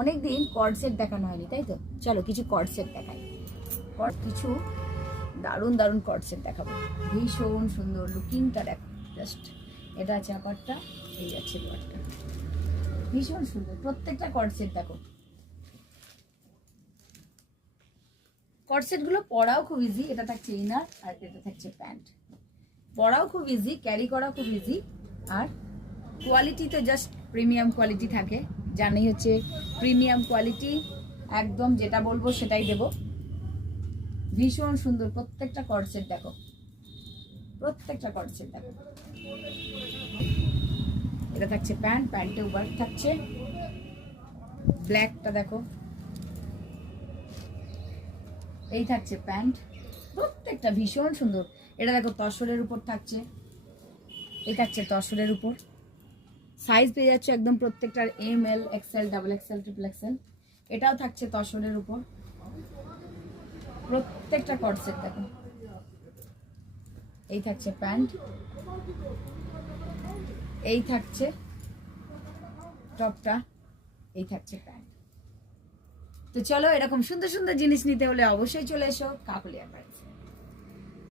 অনেকদিন cord set দেখানো হয়নি, তাই তো? চলো কিছু কর্ড সেট দেখাই। কিছু দারুণ দারুণ কর্ড সেট দেখাবো, ভীষণ সুন্দর। লুকিংটা দেখো জাস্ট। এটা আছে আপারটা, এই যাচ্ছে লোয়ারটা, ভীষণ সুন্দর। প্রত্যেকটা কর্ড সেট দেখো। কর্ড সেটগুলো পরাও খুব ইজি। এটা থাকছে ইনার আর এটা থাকছে প্যান্ট। পরাও খুব ইজি, ক্যারি করা খুব ইজি, আর কোয়ালিটি তো জাস্ট প্রিমিয়াম কোয়ালিটি থাকে। জানি হচ্ছে প্রিমিয়াম কোয়ালিটি, একদম যেটা বলবো সেটাই দেব। ভীষণ সুন্দর প্রত্যেকটা কর্ড সেট দেখো, প্রত্যেকটা কর্ড সেট দেখো। এটা থাকছে প্যান্ট, প্যান্টে ওয়ার্ক থাকছে। ব্ল্যাকটা দেখো, এই থাকছে প্যান্ট, প্রত্যেকটা ভীষণ সুন্দর। এটা দেখো তসরের উপর থাকছে, এই থাকছে তসরের উপর। সাইজ পেয়ে যাচ্ছে একদম প্রত্যেকটার M L XL double XL triple XL. এটাও থাকছে তসরের উপর। প্রত্যেকটা কর্ড সেট দেখো। এই থাকছে প্যান্ট, এই থাকছে টপটা, এই থাকছে প্যান্ট। তো চলো, এরকম সুন্দর সুন্দর জিনিস নিতে হলে অবশ্যই চলে এসো কাকলিয়া প্যান্টস।